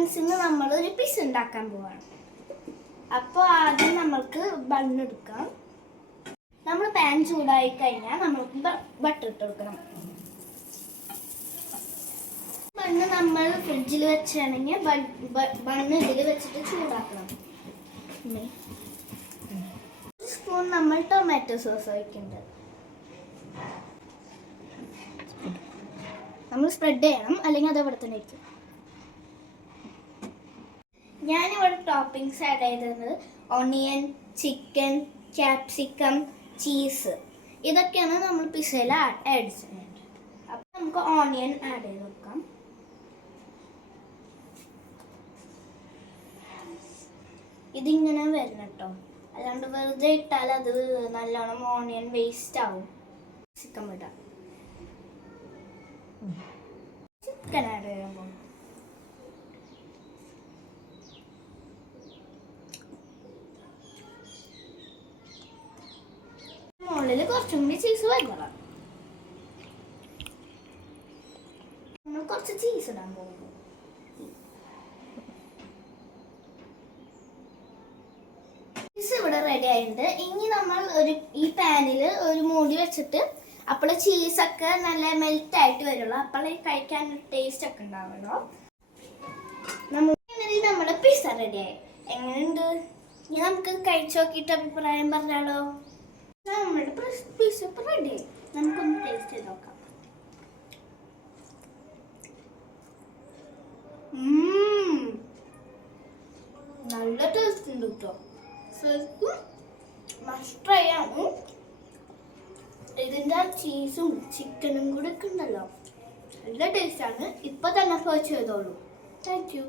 ബൺസിന് നമ്മൾ ഒരു പിസ്സ ഉണ്ടാക്കാൻ പോവാണ്. അപ്പോൾ ആദ്യം നമ്മൾക്ക് ബണ്ണെടുക്കാം. നമ്മൾ പാൻ ചൂടായി കഴിഞ്ഞാൽ നമ്മൾക്ക് ബട്ടർ ഇട്ട് കൊടുക്കണം. ബണ്ണ് നമ്മൾ ഫ്രിഡ്ജിൽ വെച്ചാണെങ്കിൽ ബണ്ണ് ഇതിൽ വെച്ചിട്ട് ചൂടാക്കണം. സ്പൂൺ നമ്മൾ ടൊമാറ്റോ സോസ് ഒഴിക്കുന്നുണ്ട്. നമ്മൾ സ്പ്രെഡ് ചെയ്യണം, അല്ലെങ്കിൽ അത് ഇവിടെ തന്നെ വയ്ക്കും. ഞാനിവിടെ ടോപ്പിംഗ്സ് ആഡ് ചെയ്തത് ഓണിയൻ, ചിക്കൻ, ക്യാപ്സിക്കം, ചീസ്, ഇതൊക്കെയാണ് നമ്മൾ പിസ്സയിൽ ആഡ് ചെയ്യുന്നത്. അപ്പം നമുക്ക് ഓണിയൻ ആഡ് ചെയ്ത് കൊടുക്കാം. ഇതിങ്ങനെ വരണം കേട്ടോ, അല്ലാണ്ട് വെറുതെ ഇട്ടാൽ അത് നല്ലോണം ഓണിയൻ വേസ്റ്റ് ആവും. ചിക്കൻ ഇടാം. ചിക്കൻ ആഡ് ചെയ്യുമ്പോൾ മുകളിൽ കുറച്ചും കൂടി ചീസ് വരണം. നമ്മൾ കുറച്ച് ചീസ് ഇടാൻ പോകുന്നു. ചീസ് ഇവിടെ റെഡി ആയിട്ടുണ്ട്. ഇനി നമ്മൾ ഈ പാനിൽ ഒരു മൂടി വെച്ചിട്ട് അപ്പോൾ ചീസൊക്കെ നല്ല മെൽറ്റ് ആയിട്ട് വരുള്ളൂ. അപ്പോൾ കഴിക്കാൻ ടേസ്റ്റ് ഒക്കെ ഉണ്ടാവുമല്ലോ. നമ്മുടെ പിസ്സ റെഡിയായി. എങ്ങനെയുണ്ട്? ഇനി നമുക്ക് കഴിച്ചു നോക്കിയിട്ട് അഭിപ്രായം പറഞ്ഞാലോ. നമ്മുടെ പിസ്സ ഇപ്പം റെഡിയായി. നമുക്കൊന്ന് ടേസ്റ്റ് ചെയ്ത് നോക്കാം. നല്ല ടേസ്റ്റ് ഉണ്ട് കേട്ടോ. ശരിക്കും മസ്റ്റ് ട്രൈ ആണ്. ഇതിൻ്റെ ചീസും ചിക്കനും കൂടെ ഒക്കെ ഉണ്ടല്ലോ, നല്ല ടേസ്റ്റാണ്. ഇപ്പം തന്നെ സെർച്ച് ചെയ്തോളൂ. Thank you.